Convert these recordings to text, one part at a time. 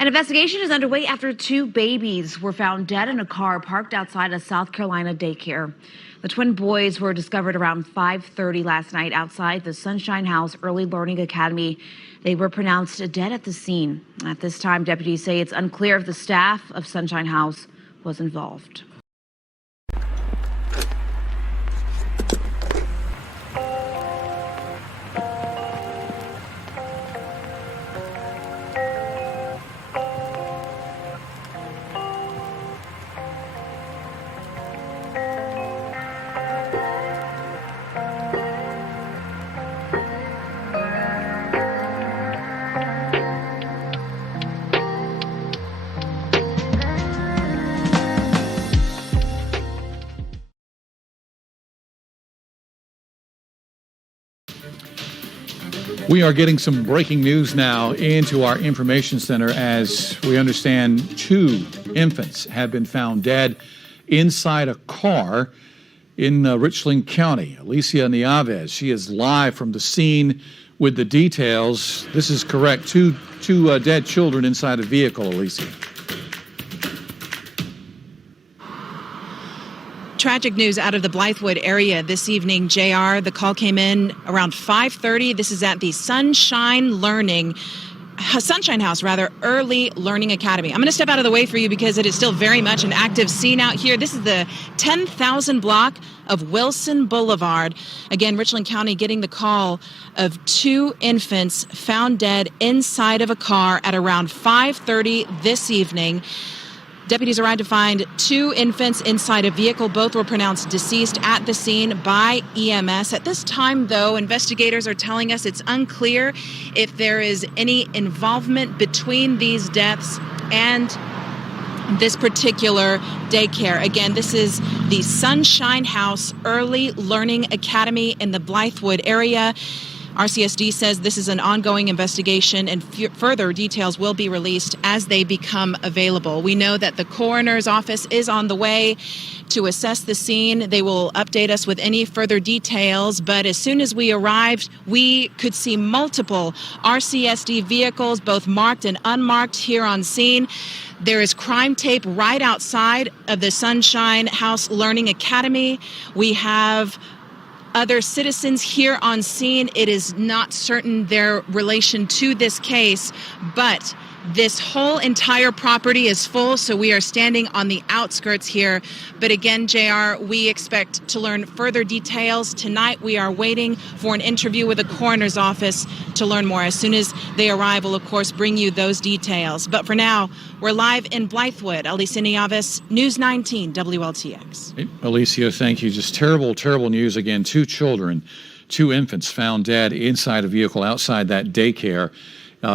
An investigation is underway after two babies were found dead in a car parked outside a South Carolina daycare. The twin boys were discovered around 5:30 last night outside the Sunshine House Early Learning Academy. They were pronounced dead at the scene. At this time, deputies say it's unclear if the staff of Sunshine House was involved. We are getting some breaking news now into our information center as we understand two infants have been found dead inside a car in Richland County. Alicia Nieves, she is live from the scene with the details. This is correct. Two dead children inside a vehicle, Alicia. Tragic news out of the Blythewood area this evening, JR. The call came in around 5:30. This is at the Sunshine House, Early Learning Academy. I'm going to step out of the way for you because it is still very much an active scene out here. This is the 10,000 block of Wilson Boulevard. Again, Richland County getting the call of two infants found dead inside of a car at around 5:30 this evening. Deputies arrived to find two infants inside a vehicle. Both were pronounced deceased at the scene by EMS. At this time, though, investigators are telling us it's unclear if there is any involvement between these deaths and this particular daycare. Again, this is the Sunshine House Early Learning Academy in the Blythewood area. RCSD says this is an ongoing investigation and further details will be released as they become available. We know that the coroner's office is on the way to assess the scene. They will update us with any further details, but as soon as we arrived, we could see multiple RCSD vehicles, both marked and unmarked, here on scene. There is crime tape right outside of the Sunshine House Learning Academy. We have other citizens here on scene. It is not certain their relation to this case, but this whole entire property is full, so we are standing on the outskirts here. But again, JR, we expect to learn further details. Tonight, we are waiting for an interview with the coroner's office to learn more. As soon as they arrive, we'll, of course, bring you those details. But for now, we're live in Blythewood. Alicia Nieves, News 19, WLTX. Hey, Alicia, thank you. Just terrible, terrible news again. Two children, two infants found dead inside a vehicle outside that daycare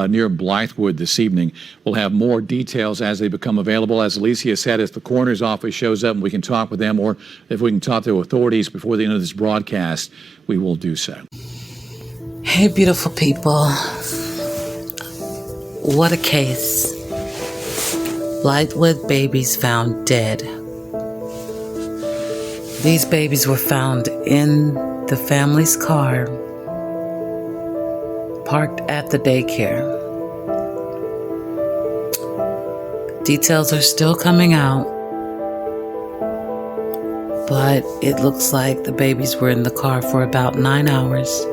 near Blythewood this evening. We'll have more details as they become available. As Alicia said, if the coroner's office shows up and we can talk with them, or if we can talk to authorities before the end of this broadcast, we will do so. Hey, beautiful people. What a case. Blythewood babies found dead. These babies were found in the family's car, parked at the daycare. Details are still coming out, but it looks like the babies were in the car for about 9 hours.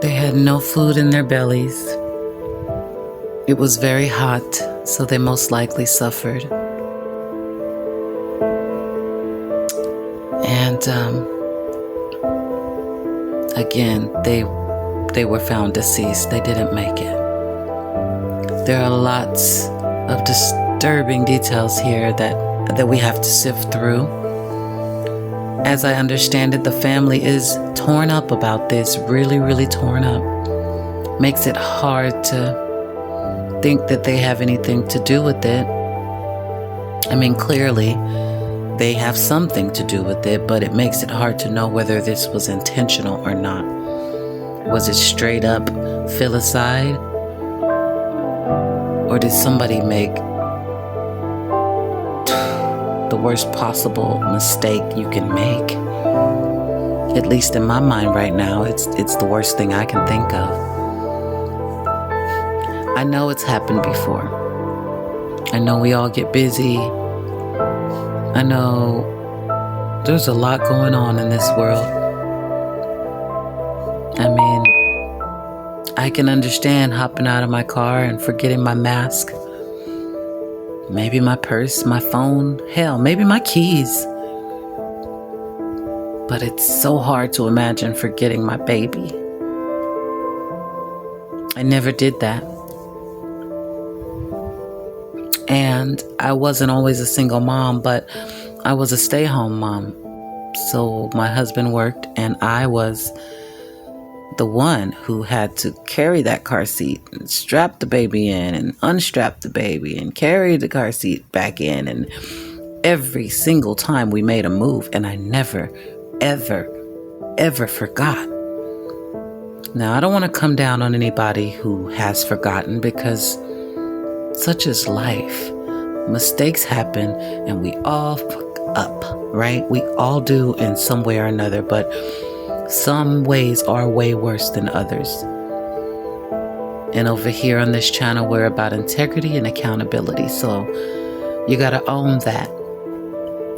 They had no food in their bellies. It was very hot, so they most likely suffered. And again, they were found deceased. They didn't make it. There are lots of disturbing details here that we have to sift through. As I understand it, the family is torn up about this, really, really torn up. Makes it hard to think that they have anything to do with it. I mean, clearly they have something to do with it, but it makes it hard to know whether this was intentional or not. Was it straight up filicide? Or did somebody make the worst possible mistake you can make? At least in my mind right now, it's the worst thing I can think of. I know it's happened before. I know we all get busy. I know there's a lot going on in this world. I mean, I can understand hopping out of my car and forgetting my mask. Maybe my purse, my phone, hell, maybe my keys. But it's so hard to imagine forgetting my baby. I never did that. And I wasn't always a single mom, but I was a stay-home mom. So my husband worked, and I was the one who had to carry that car seat and strap the baby in and unstrap the baby and carry the car seat back in. And every single time we made a move, and I never, ever, ever forgot. Now, I don't want to come down on anybody who has forgotten, because such is life. Mistakes happen and we all fuck up, right? We all do in some way or another, but some ways are way worse than others. And over here on this channel, we're about integrity and accountability. So you got to own that.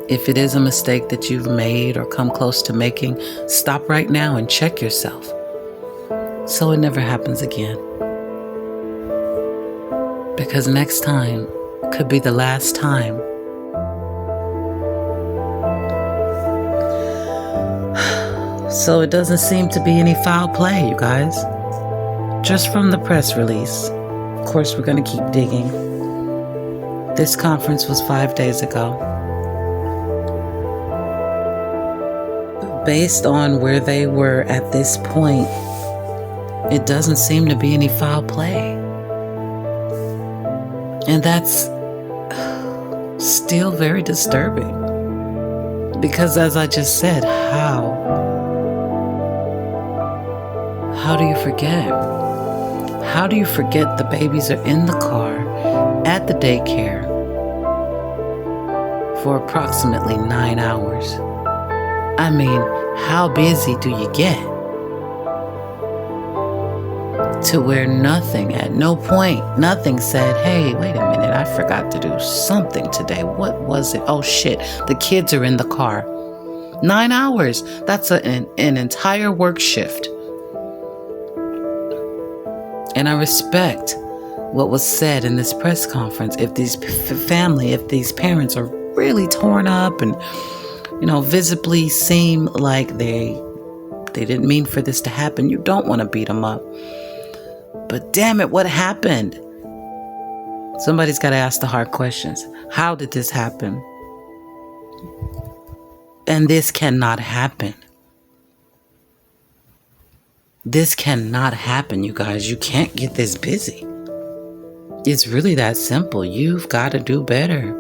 If it is a mistake that you've made or come close to making, stop right now and check yourself, so it never happens again. Because next time could be the last time. So it doesn't seem to be any foul play, you guys. Just from the press release. Of course, we're going to keep digging. This conference was 5 days ago. Based on where they were at this point, it doesn't seem to be any foul play. And that's still very disturbing. Because as I just said, how do you forget? How do you forget the babies are in the car at the daycare for approximately 9 hours? I mean, how busy do you get? To where nothing, at no point, nothing said, hey, wait a minute, I forgot to do something today. What was it? Oh shit, the kids are in the car. 9 hours, that's an entire work shift. And I respect what was said in this press conference. If these if these parents are really torn up and, visibly seem like they didn't mean for this to happen, you don't want to beat them up. But damn it, what happened? Somebody's got to ask the hard questions. How did this happen? And this cannot happen. This cannot happen, you guys. You can't get this busy. It's really that simple. You've got to do better.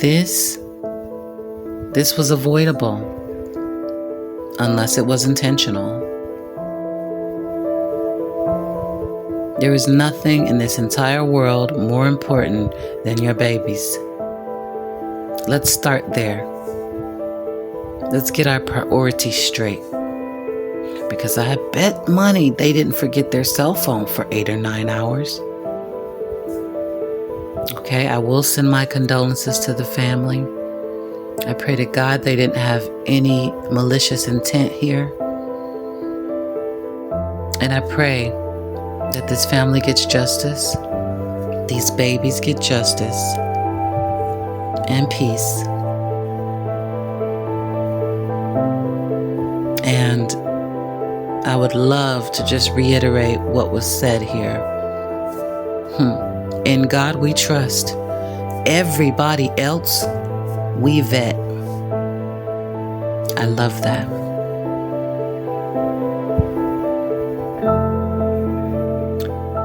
This was avoidable. Unless it was intentional. There is nothing in this entire world more important than your babies. Let's start there. Let's get our priorities straight. Because I bet money they didn't forget their cell phone for 8 or 9 hours. Okay, I will send my condolences to the family. I pray to God they didn't have any malicious intent here. And I pray that this family gets justice, these babies get justice, and peace. And I would love to just reiterate what was said here. In God we trust. Everybody else we vet. I love that.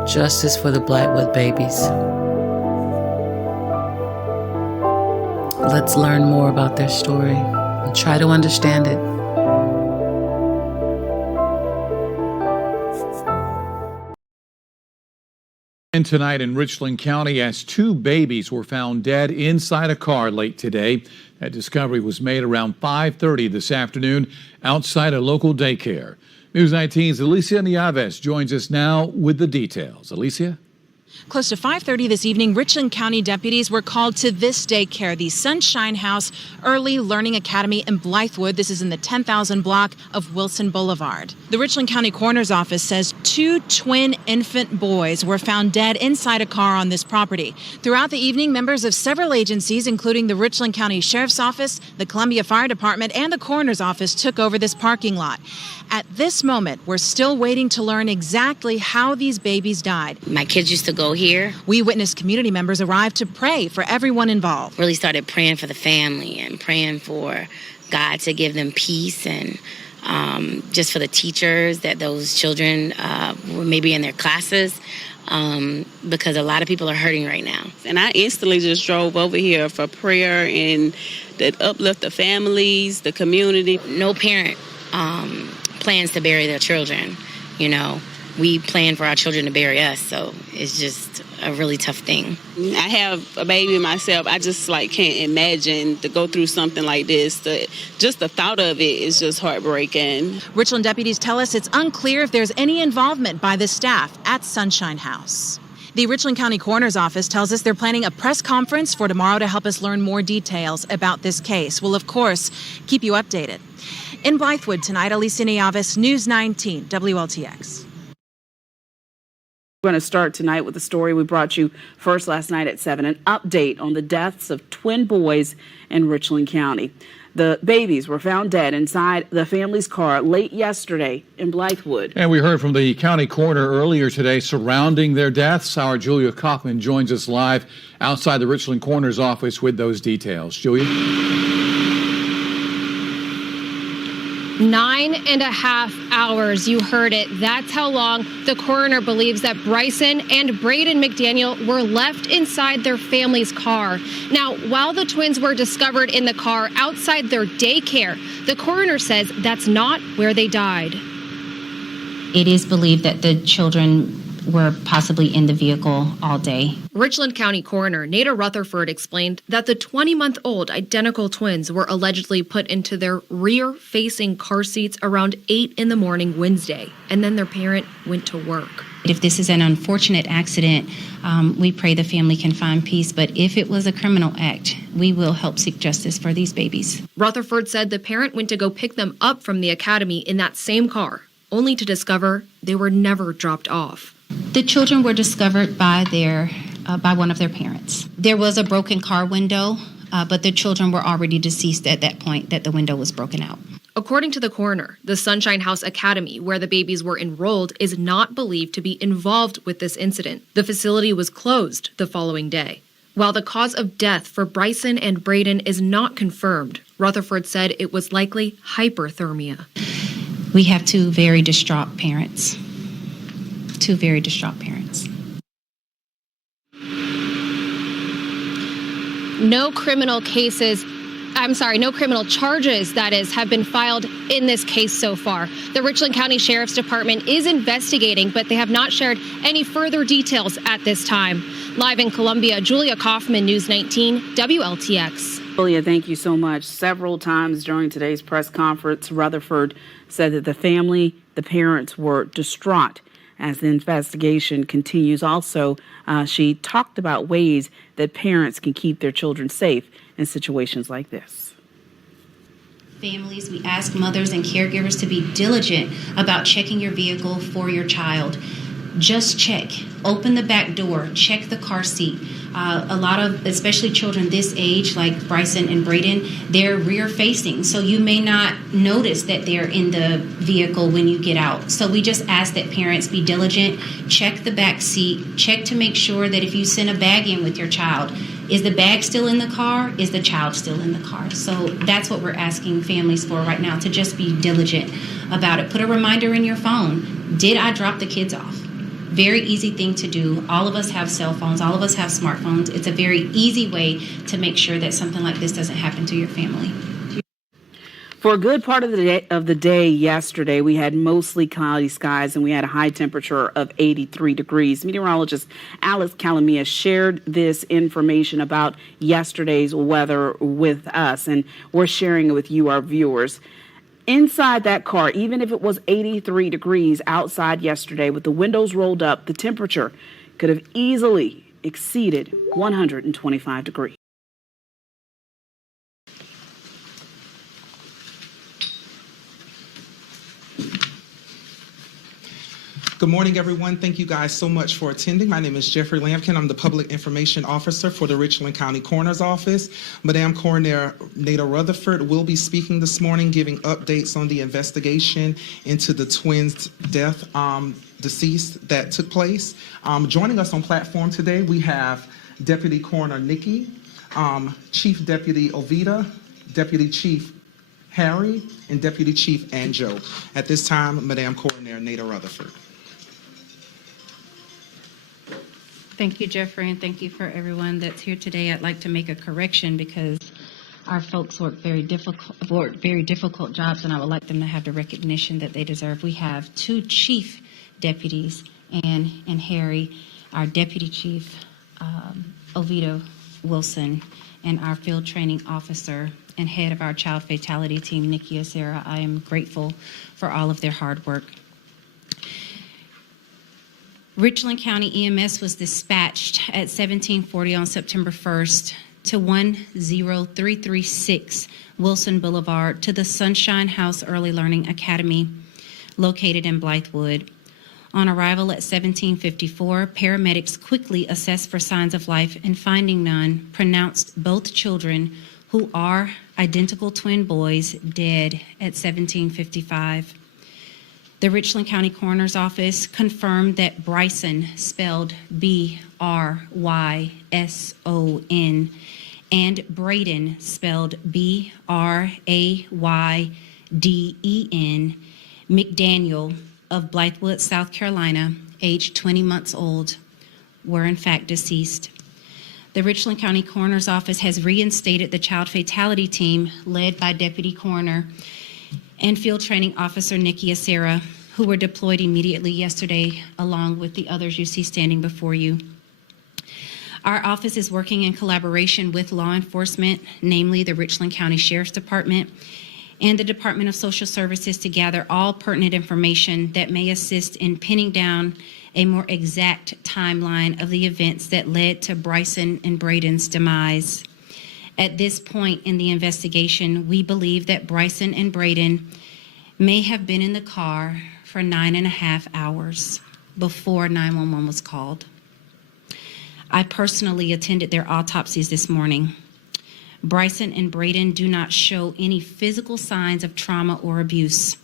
Justice for the Blythewood babies. Let's learn more about their story and try to understand it. And tonight in Richland County, as 2 babies were found dead inside a car late today. That discovery was made around 5:30 this afternoon outside a local daycare. News 19's Alicia Nieves joins us now with the details. Alicia? Close to 5:30 this evening, Richland County deputies were called to this daycare, the Sunshine House Early Learning Academy in Blythewood. This is in the 10,000 block of Wilson Boulevard. The Richland County Coroner's Office says 2 twin infant boys were found dead inside a car on this property. Throughout the evening, members of several agencies, including the Richland County Sheriff's Office, the Columbia Fire Department, and the Coroner's Office, took over this parking lot. At this moment, we're still waiting to learn exactly how these babies died. My kids used to go here. We witnessed community members arrive to pray for everyone involved. Really started praying for the family and praying for God to give them peace, and just for the teachers, that those children were maybe in their classes, because a lot of people are hurting right now. And I instantly just drove over here for prayer and to uplift the families, the community. No parent plans to bury their children. You know, we plan for our children to bury us, so it's just a really tough thing. I have a baby myself. I just can't imagine to go through something like this. Just the thought of it is just heartbreaking. Richland deputies tell us it's unclear if there's any involvement by the staff at Sunshine House. The Richland County Coroner's Office tells us they're planning a press conference for tomorrow to help us learn more details about this case. We'll, of course, keep you updated. In Blythewood tonight, Alicia Nieves, News 19, WLTX. We're going to start tonight with the story we brought you first last night at 7, an update on the deaths of twin boys in Richland County. The babies were found dead inside the family's car late yesterday in Blythewood. And we heard from the county coroner earlier today surrounding their deaths. Our Julia Kaufman joins us live outside the Richland coroner's office with those details. Julia? 9.5 hours. You heard it. That's how long the coroner believes that Bryson and BRAYDEN McDaniel were left inside their family's car. Now, while the twins were discovered in the car outside their daycare, the coroner says that's not where they died. It is believed that the children were possibly in the vehicle all day. Richland County Coroner Nada Rutherford explained that the 20-month-old identical twins were allegedly put into their rear-facing car seats around 8 in the morning Wednesday, and then their parent went to work. If this is an unfortunate accident, we pray the family can find peace, but if it was a criminal act, we will help seek justice for these babies. Rutherford said the parent went to go pick them up from the academy in that same car, only to discover they were never dropped off. The children were discovered by one of their parents. There was a broken car window, but the children were already deceased at that point that the window was broken out. According to the coroner, the Sunshine House Academy, where the babies were enrolled, is not believed to be involved with this incident. The facility was closed the following day. While the cause of death for Bryson and BRAYDEN is not confirmed, Rutherford said it was likely hyperthermia. We have two very distraught parents. Two very distraught parents. No criminal charges, that is, have been filed in this case so far. The Richland County Sheriff's Department is investigating, but they have not shared any further details at this time. Live in Columbia, Julia Kaufman, News 19, WLTX. Julia, thank you so much. Several times during today's press conference, Rutherford said that the parents were distraught as the investigation continues. Also, she talked about ways that parents can keep their children safe in situations like this. Families, we ask mothers and caregivers to be diligent about checking your vehicle for your child. Just check. Open the back door. Check the car seat. A lot of, especially children this age, like Bryson and BRAYDEN, they're rear facing. So you may not notice that they're in the vehicle when you get out. So we just ask that parents be diligent. Check the back seat. Check to make sure that if you send a bag in with your child, is the bag still in the car? Is the child still in the car? So that's what we're asking families for right now, to just be diligent about it. Put a reminder in your phone. Did I drop the kids off? Very easy thing to do. All of us have cell phones. All of us have smartphones. It's a very easy way to make sure that something like this doesn't happen to your family. For a good part of the day yesterday, we had mostly cloudy skies and we had a high temperature of 83 degrees. Meteorologist Alex Calamia shared this information about yesterday's weather with us, and we're sharing it with you, our viewers. Inside that car, even if it was 83 degrees outside yesterday with the windows rolled up, the temperature could have easily exceeded 125 degrees. Good morning, everyone. Thank you guys so much for attending. My name is Jeffrey Lampkin. I'm the Public Information Officer for the Richland County Coroner's Office. Madam Coroner Nada Rutherford will be speaking this morning, giving updates on the investigation into the twins' death, deceased that took place. Joining us on platform today, we have Deputy Coroner Nikki, Chief Deputy Ovita, Deputy Chief Harry, and Deputy Chief Anjo. At this time, Madam Coroner Nada Rutherford. Thank you, Jeffrey, and thank you for everyone that's here today. I'd like to make a correction because our folks work very difficult jobs, and I would like them to have the recognition that they deserve. We have two chief deputies, Ann and Harry, our deputy chief, Ovita Wilson, and our field training officer and head of our child fatality team, Nikki Acera. I am grateful for all of their hard work. Richland County EMS was dispatched at 1740 on September 1st to 10336 Wilson Boulevard to the Sunshine House Early Learning Academy located in Blythewood. On arrival at 1754, paramedics quickly assessed for signs of life and finding none, pronounced both children, who are identical twin boys, dead at 1755. The Richland County Coroner's Office confirmed that BRYSON, spelled B-R-Y-S-O-N, and BRAYDEN, spelled B-R-A-Y-D-E-N, McDaniel of Blythewood, South Carolina, aged 20 months old, were in fact deceased. The Richland County Coroner's Office has reinstated the child fatality team led by Deputy Coroner and Field Training Officer Nikki Acera, who were deployed immediately yesterday, along with the others you see standing before you. Our office is working in collaboration with law enforcement, namely the Richland County Sheriff's Department and the Department of Social Services, to gather all pertinent information that may assist in pinning down a more exact timeline of the events that led to BRYSON and BRAYDEN's demise. At this point in the investigation, we believe that BRYSON and BRAYDEN may have been in the car for 9.5 hours before 911 was called. I personally attended their autopsies this morning. BRYSON and BRAYDEN do not show any physical signs of trauma or abuse.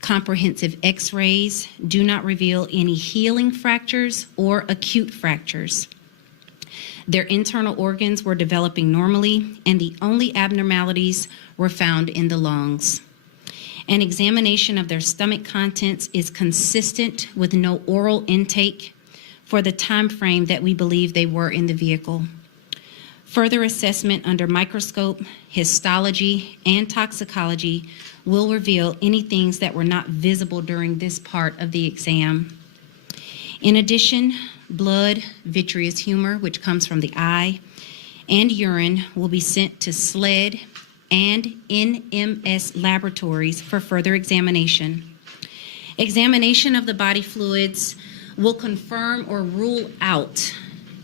Comprehensive x-rays do not reveal any healing fractures or acute fractures. Their internal organs were developing normally, and the only abnormalities were found in the lungs. An examination of their stomach contents is consistent with no oral intake for the time frame that we believe they were in the vehicle. Further assessment under microscope, histology, and toxicology will reveal any things that were not visible during this part of the exam. In addition, blood, vitreous humor, which comes from the eye, and urine will be sent to SLED and NMS laboratories for further examination. Examination of the body fluids will confirm or rule out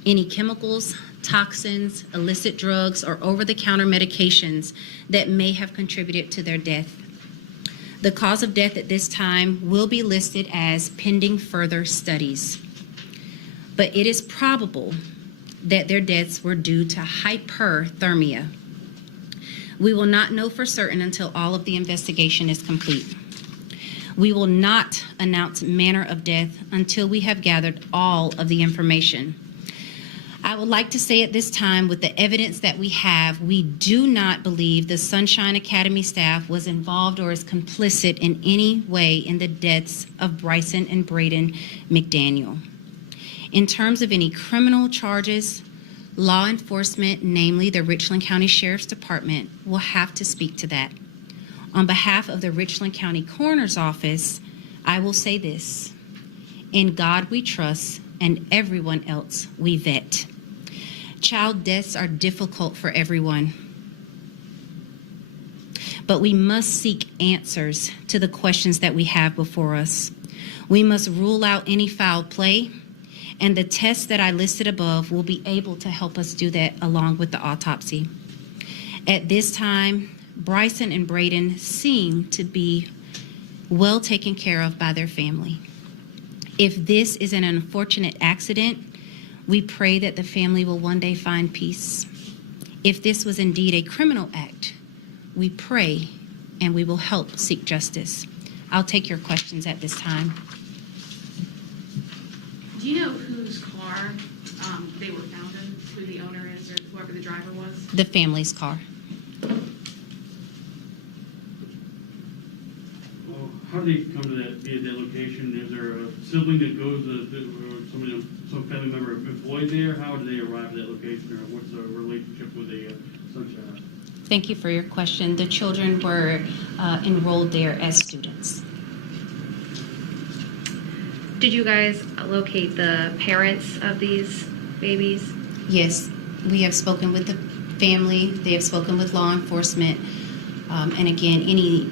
any chemicals, toxins, illicit drugs, or over-the-counter medications that may have contributed to their death. The cause of death at this time will be listed as pending further studies, but it is probable that their deaths were due to hyperthermia. We will not know for certain until all of the investigation is complete. We will not announce manner of death until we have gathered all of the information. I would like to say at this time, with the evidence that we have, we do not believe the Sunshine Academy staff was involved or is complicit in any way in the deaths of BRYSON and BRAYDEN McDaniel. In terms of any criminal charges, law enforcement, namely the Richland County Sheriff's Department, will have to speak to that. On behalf of the Richland County Coroner's Office, I will say this: in God we trust, and everyone else we vet. Child deaths are difficult for everyone, but we must seek answers to the questions that we have before us. We must rule out any foul play, and the tests that I listed above will be able to help us do that along with the autopsy. At this time, Bryson and Brayden seem to be well taken care of by their family. If this is an unfortunate accident, we pray that the family will one day find peace. If this was indeed a criminal act, we pray and we will help seek justice. I'll take your questions at this time. Do you know whose car they were found in, who the owner is, or whoever the driver was? The family's car. Well, how do they come to that location? Is there a sibling that goes, or some family member employed there? How do they arrive at that location, or what's the relationship with the Sunshine? Thank you for your question. The children were enrolled there as students. Did you guys locate the parents of these babies? Yes, we have spoken with the family. They have spoken with law enforcement. And again, any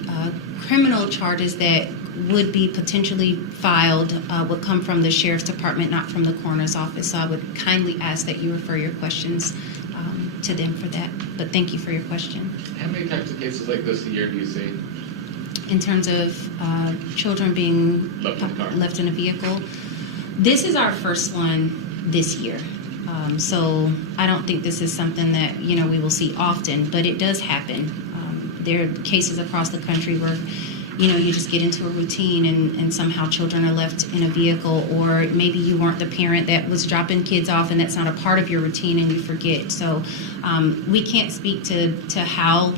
criminal charges that would be potentially filed would come from the Sheriff's Department, not from the Coroner's Office. So I would kindly ask that you refer your questions to them for that. But thank you for your question. How many types of cases like this a year do you see? In terms of children being left in a vehicle, this is our first one this year. So I don't think this is something that, we will see often, but it does happen. There are cases across the country where, you just get into a routine and somehow children are left in a vehicle, or maybe you weren't the parent that was dropping kids off and that's not a part of your routine and you forget. So we can't speak to how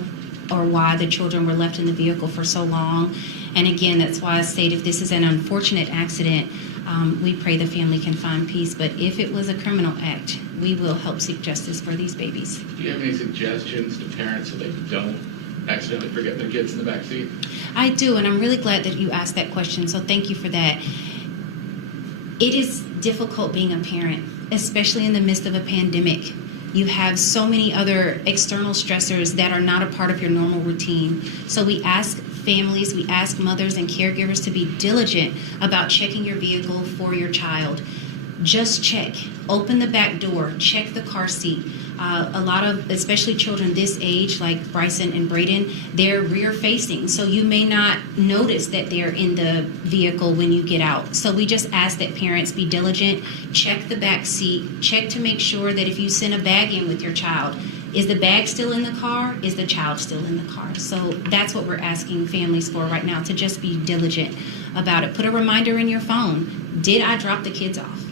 or why the children were left in the vehicle for so long. And again, that's why I state if this is an unfortunate accident, we pray the family can find peace. But if it was a criminal act, we will help seek justice for these babies. Do you have any suggestions to parents so they don't accidentally forget their kids in the back seat? I do, and I'm really glad that you asked that question, so thank you for that. It is difficult being a parent, especially in the midst of a pandemic. You have so many other external stressors that are not a part of your normal routine. So we ask families, we ask mothers and caregivers to be diligent about checking your vehicle for your child. Just check. Open the back door. Check the car seat. A lot of, especially children this age, like Bryson and Brayden, they're rear facing. So you may not notice that they're in the vehicle when you get out. So we just ask that parents be diligent, check the back seat, check to make sure that if you send a bag in with your child, is the bag still in the car? Is the child still in the car? So that's what we're asking families for right now, to just be diligent about it. Put a reminder in your phone. Did I drop the kids off?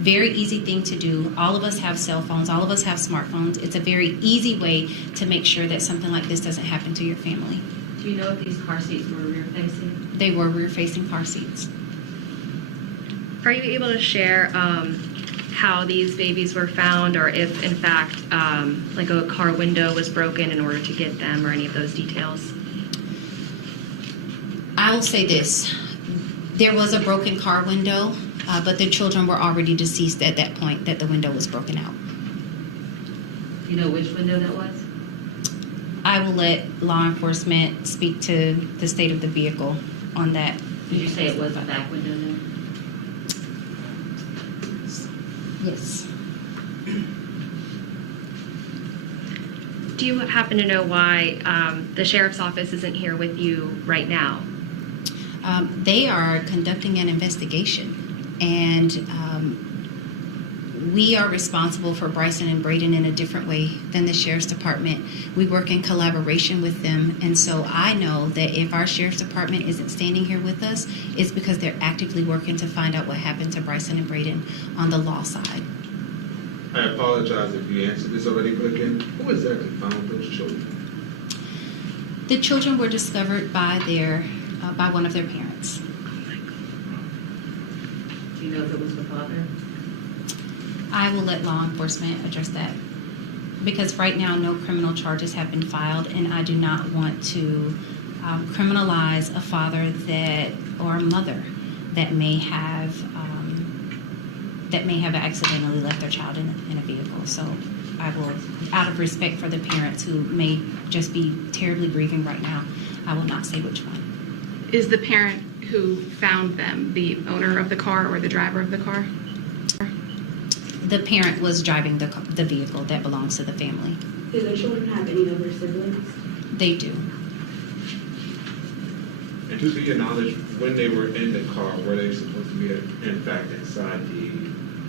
Very easy thing to do. All of us have cell phones. All of us have smartphones. It's a very easy way to make sure that something like this doesn't happen to your family. Do you know if these car seats were rear-facing? They were rear-facing car seats. Are you able to share how these babies were found, or if, in fact, like a car window was broken in order to get them, or any of those details? I will say this. There was a broken car window, but the children were already deceased at that point that the window was broken out. Do you know which window that was? I will let law enforcement speak to the state of the vehicle on that. Did you say it was the back window then? Yes. Do you happen to know why the sheriff's office isn't here with you right now? They are conducting an investigation, and we are responsible for Bryson and Brayden in a different way than the Sheriff's Department. We work in collaboration with them, and so I know that if our Sheriff's Department isn't standing here with us, it's because they're actively working to find out what happened to Bryson and Brayden on the law side. I apologize if you answered this already, but again, who exactly found those children? The children were discovered by one of their parents. Do you know if it was the father? I will let law enforcement address that, because right now no criminal charges have been filed, and I do not want to criminalize a father or a mother that may have that may have accidentally left their child in a vehicle. So I will, out of respect for the parents who may just be terribly grieving right now, I will not say which one. Is the parent who found them the owner of the car or the driver of the car? The parent was driving the vehicle that belongs to the family. Do the children have any other siblings? They do. And to your knowledge, when they were in the car, were they supposed to be in fact inside the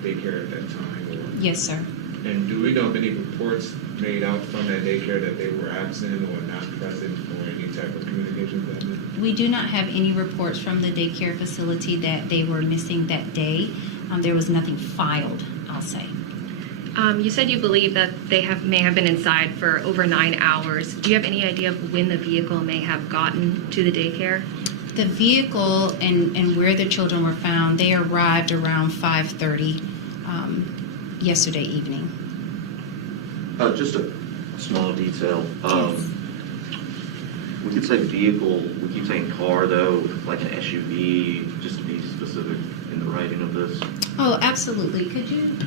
daycare at that time? Or? Yes, sir. And do we know of any reports made out from that daycare that they were absent or not present or any type of communication with them? We do not have any reports from the daycare facility that they were missing that day. There was nothing filed, I'll say. You said you believe that they may have been inside for over 9 hours. Do you have any idea of when the vehicle may have gotten to the daycare? The vehicle and where the children were found, they arrived around 5:30 yesterday evening. Just a small detail. We could say vehicle, we keep saying car though, like an SUV, just to be specific in the writing of this. Oh, absolutely. Could you?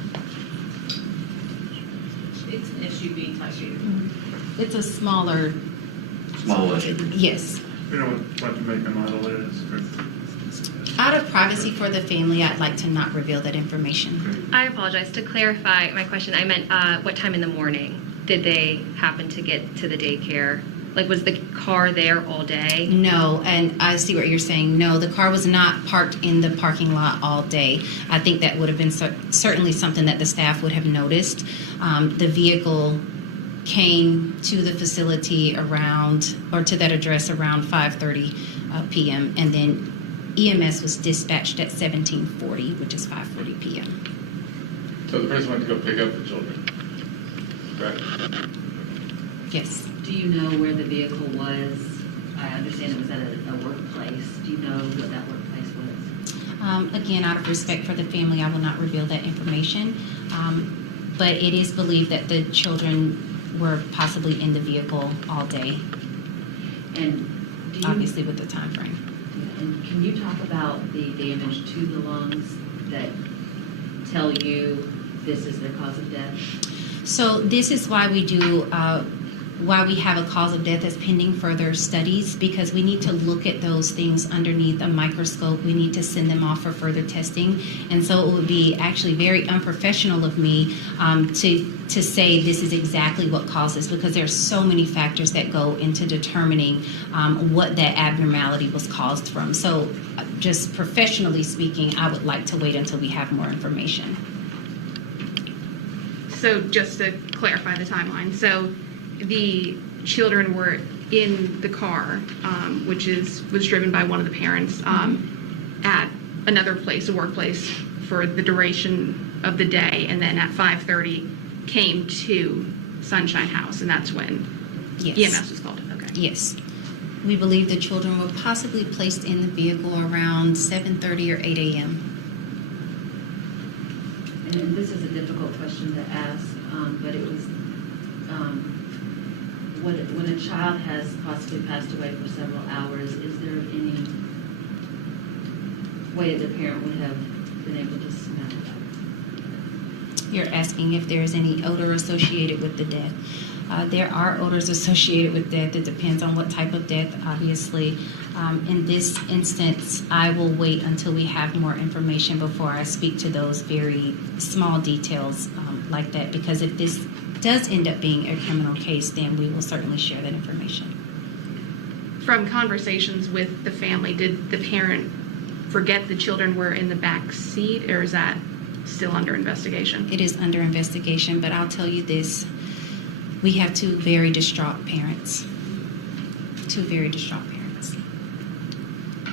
It's an SUV type vehicle. It's a smaller. Small SUV. Yes. You know what to make a model is? Out of privacy for the family, I'd like to not reveal that information. I apologize. To clarify my question, I meant what time in the morning did they happen to get to the daycare? Like, was the car there all day? No, and I see what you're saying. No, the car was not parked in the parking lot all day. I think that would have been certainly something that the staff would have noticed. The vehicle came to the facility around, or to that address around 5:30 p.m. and then EMS was dispatched at 17:40, which is 5:40 p.m. So the person went to go pick up the children, correct? Yes. Do you know where the vehicle was? I understand it was at a workplace. Do you know what that workplace was? Again, out of respect for the family, I will not reveal that information. But it is believed that the children were possibly in the vehicle all day. And obviously with the time frame. And can you talk about the damage to the lungs that tell you this is the cause of death? So this is why we do, why we have a cause of death as pending further studies, because we need to look at those things underneath a microscope. We need to send them off for further testing. And so it would be actually very unprofessional of me to say this is exactly what causes, because there are so many factors that go into determining what that abnormality was caused from. So just professionally speaking, I would like to wait until we have more information. So just to clarify the timeline, so the children were in the car, which was driven by one of the parents at another place, a workplace, for the duration of the day, and then at 5:30 came to Sunshine House, and that's when EMS was called. Okay. Yes. We believe the children were possibly placed in the vehicle around 7:30 or 8 a.m. And this is a difficult question to ask, but it was when a child has possibly passed away for several hours, is there any way that the parent would have been able to smell that? You're asking if there's any odor associated with the death. There are odors associated with death. It depends on what type of death, obviously. In this instance, I will wait until we have more information before I speak to those very small details like that, because if this does end up being a criminal case, then we will certainly share that information. From conversations with the family, did the parent forget the children were in the back seat, or is that still under investigation? It is under investigation, but I'll tell you this. We have two very distraught parents. Two very distraught parents.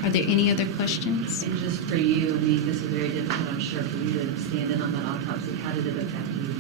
Are there any other questions? And just for you, I mean, this is very difficult, I'm sure, for you to stand in on that autopsy. How did it affect you?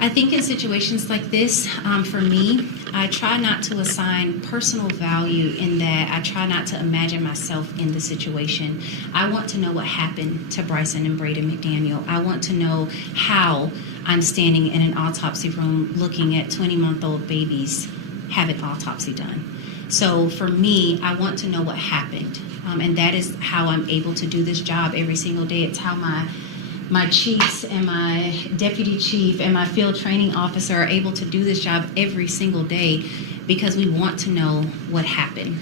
I think in situations like this, for me, I try not to assign personal value in that. I try not to imagine myself in the situation. I want to know what happened to Bryson and Brayden McDaniel. I want to know how I'm standing in an autopsy room looking at 20-month-old babies have an autopsy done. So for me, I want to know what happened. And that is how I'm able to do this job every single day. It's how my my chiefs and my deputy chief and my field training officer are able to do this job every single day because we want to know what happened.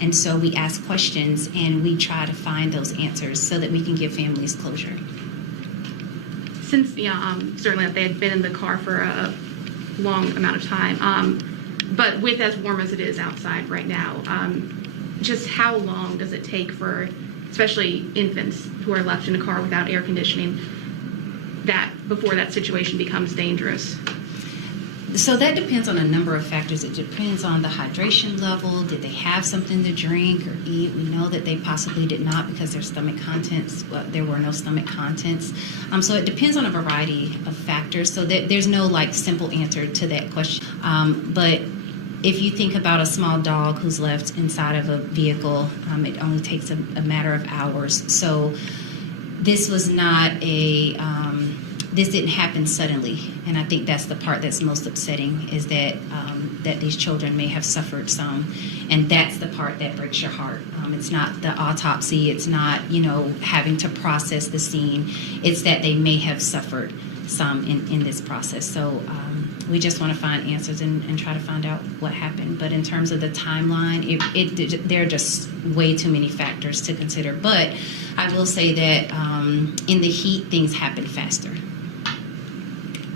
And so we ask questions and we try to find those answers so that we can give families closure. Since certainly they had been in the car for a long amount of time, but with as warm as it is outside right now, just how long does it take for, especially infants who are left in a car without air conditioning, that before that situation becomes dangerous? So that depends on a number of factors. It depends on the hydration level. Did they have something to drink or eat? We know that they possibly did not because their stomach contents, there were no stomach contents. So it depends on a variety of factors. So there's no like simple answer to that question. But if you think about a small dog who's left inside of a vehicle, it only takes a matter of hours. So this was not this didn't happen suddenly, and I think that's the part that's most upsetting, is that that these children may have suffered some, and that's the part that breaks your heart. It's not the autopsy, it's not, having to process the scene, it's that they may have suffered some in this process. So we just want to find answers and try to find out what happened. But in terms of the timeline, there are just way too many factors to consider. But I will say that in the heat, things happen faster.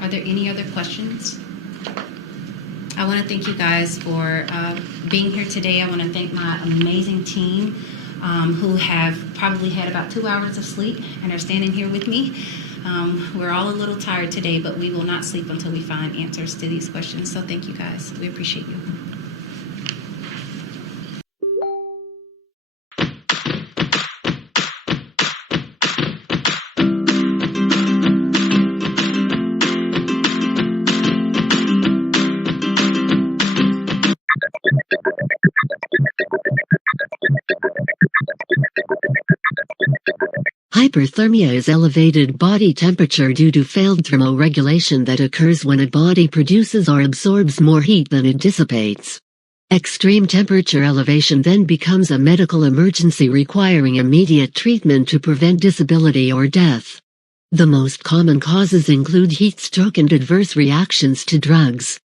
Are there any other questions? I want to thank you guys for being here today. I want to thank my amazing team who have probably had about 2 hours of sleep and are standing here with me. We're all a little tired today, but we will not sleep until we find answers to these questions. So thank you guys. We appreciate you. Hyperthermia is elevated body temperature due to failed thermoregulation that occurs when a body produces or absorbs more heat than it dissipates. Extreme temperature elevation then becomes a medical emergency requiring immediate treatment to prevent disability or death. The most common causes include heat stroke and adverse reactions to drugs.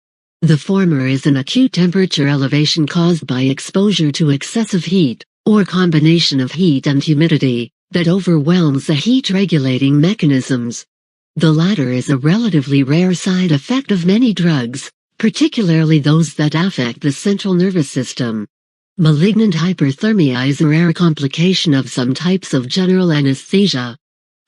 The former is an acute temperature elevation caused by exposure to excessive heat, or combination of heat and humidity, that overwhelms the heat-regulating mechanisms. The latter is a relatively rare side effect of many drugs, particularly those that affect the central nervous system. Malignant hyperthermia is a rare complication of some types of general anesthesia.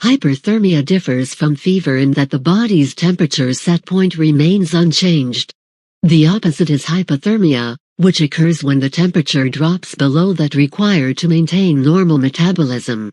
Hyperthermia differs from fever in that the body's temperature set point remains unchanged. The opposite is hypothermia, which occurs when the temperature drops below that required to maintain normal metabolism.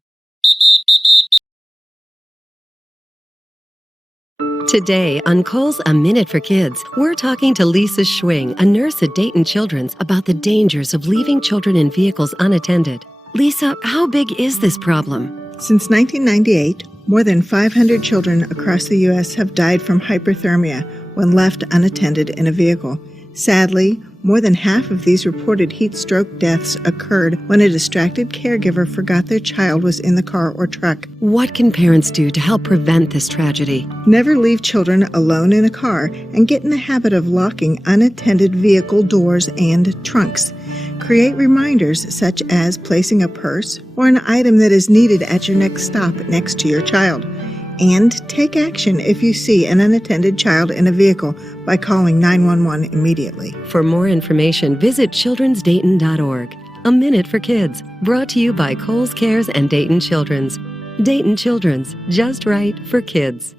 Today on Cole's A Minute for Kids, we're talking to Lisa Schwing, a nurse at Dayton Children's, about the dangers of leaving children in vehicles unattended. Lisa, how big is this problem? Since 1998, more than 500 children across the U.S. have died from hyperthermia when left unattended in a vehicle. Sadly, more than half of these reported heat stroke deaths occurred when a distracted caregiver forgot their child was in the car or truck. What can parents do to help prevent this tragedy? Never leave children alone in a car and get in the habit of locking unattended vehicle doors and trunks. Create reminders such as placing a purse or an item that is needed at your next stop next to your child. And take action if you see an unattended child in a vehicle by calling 911 immediately. For more information, visit childrensdayton.org. A Minute for Kids, brought to you by Coles Cares and Dayton Children's. Dayton Children's, just right for kids.